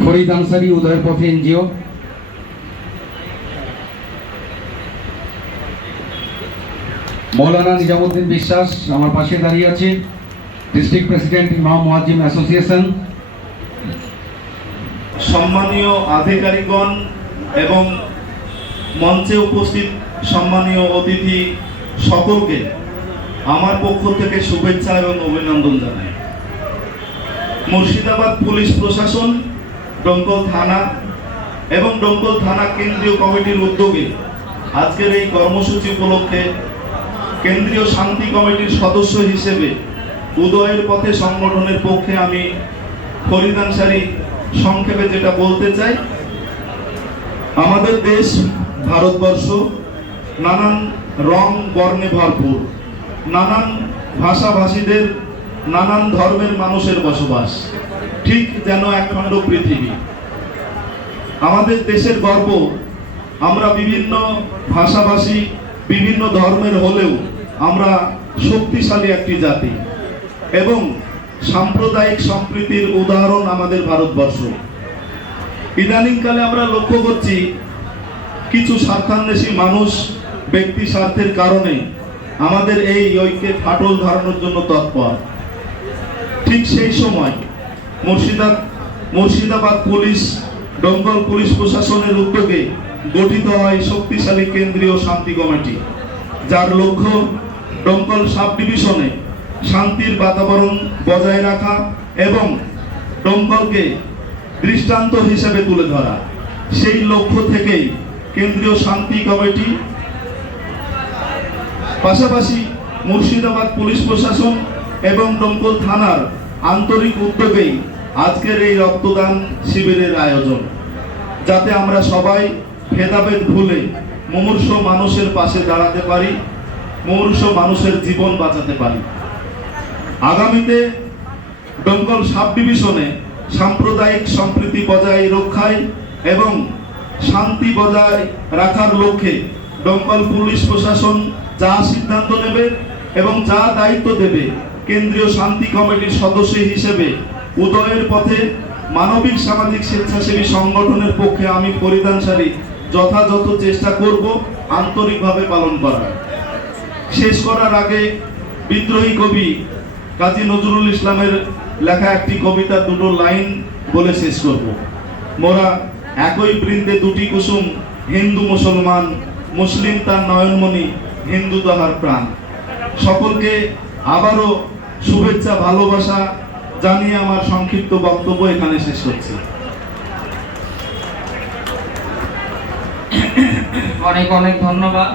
ফরিদ আনসারী, উদয়ের পথে এনজিও। মৌলানা নিজামুদ্দিন বিশ্বাস আমার পাশে দাঁড়িয়ে আছে, ডিস্ট্রিক্ট প্রেসিডেন্ট ইমাম মুয়াজ্জিম অ্যাসোসিয়েশন। সম্মানীয় আধিকারিকগণ এবং মঞ্চে উপস্থিত সম্মানীয় অতিথি সকলকে আমার পক্ষ থেকে শুভেচ্ছা এবং অভিনন্দন জানাই। মুর্শিদাবাদ পুলিশ প্রশাসন, ডোমকল থানা এবং ডোমকল থানা কেন্দ্রীয় কমিটির উদ্যোগে আজকের এই কর্মসূচি উপলক্ষে কেন্দ্রীয় শান্তি কমিটির সদস্য হিসেবে উদয়ের পথে সংগঠনের পক্ষে আমি ফরিদ আনসারী সংক্ষেপে যেটা বলতে চাই, আমাদের দেশ ভারতবর্ষ নানান রং বর্ণে ভরপুর, নানান ভাষাভাষীদের, নানান ধর্মের মানুষের বসবাস, ঠিক যেন একখণ্ড পৃথিবী। আমাদের দেশের গর্ব, আমরা বিভিন্ন ভাষাভাষী, বিভিন্ন ধর্মের হলেও আমরা শক্তিশালী একটি জাতি এবং সাম্প্রদায়িক সম্প্রীতির উদাহরণ আমাদের ভারতবর্ষ। ইদানিংকালে আমরা লক্ষ্য করছি কিছু স্বার্থান্বেষী মানুষ ব্যক্তি স্বার্থের কারণে আমাদের এই ঐক্যে ফাটল ধরানোর জন্য তৎপর। ঠিক সেই সময় মুর্শিদাবাদ পুলিশ, ডোমকল পুলিশ প্রশাসনের উদ্যোগে গঠিত হয় শক্তিশালী কেন্দ্রীয় শান্তি কমিটি, যার লক্ষ্য ডোমকল সাব ডিভিশনে শান্তির বাতাবরণ বজায় রাখা এবং ডোমকলকে দৃষ্টান্ত হিসেবে তুলে ধরা। সেই লক্ষ্য থেকেই কেন্দ্রীয় শান্তি কমিটি, পাশাপাশি মুর্শিদাবাদ পুলিশ প্রশাসন এবং ডোমকল থানার আন্তরিক উদ্যোগেই আজকের এই রক্তদান শিবিরের আয়োজন, যাতে আমরা সবাই ভেদাভেদ ভুলে মুমূর্ষ মানুষের পাশে দাঁড়াতে পারি, মুমূর্ষ মানুষের জীবন বাঁচাতে পারি। আগামীতে ডোমকল সাব ডিভিশনে সাম্প্রদায়িক সম্প্রীতি বজায় রক্ষায় এবং শান্তি বজায় রাখার লক্ষ্যে ডোমকল পুলিশ প্রশাসন যা সিদ্ধান্ত নেবে এবং যা দায়িত্ব দেবে, কেন্দ্রীয় শান্তি কমিটির সদস্য হিসেবে উদয়ের পথে মানবিক সামাজিক স্বেচ্ছাসেবী সংগঠনের পক্ষে আমি ফরিদ আনসারী যথাযথ চেষ্টা করব আন্তরিকভাবে পালন করার। শেষ করার আগে বিদ্রোহী কবি কাজী নজরুল ইসলামের লেখা একটি কবিতা দুটো লাইন বলে শেষ করব। মোরা একই বৃন্দে দুটি কুসুম, হিন্দু মুসলমান, মুসলিম তার নয়নমণি, হিন্দু তাহার প্রাণ। সকলকে আবারও শুভেচ্ছা, ভালোবাসা জানিয়ে আমার সংক্ষিপ্ত বক্তব্য এখানে শেষ করছি। অনেক অনেক ধন্যবাদ।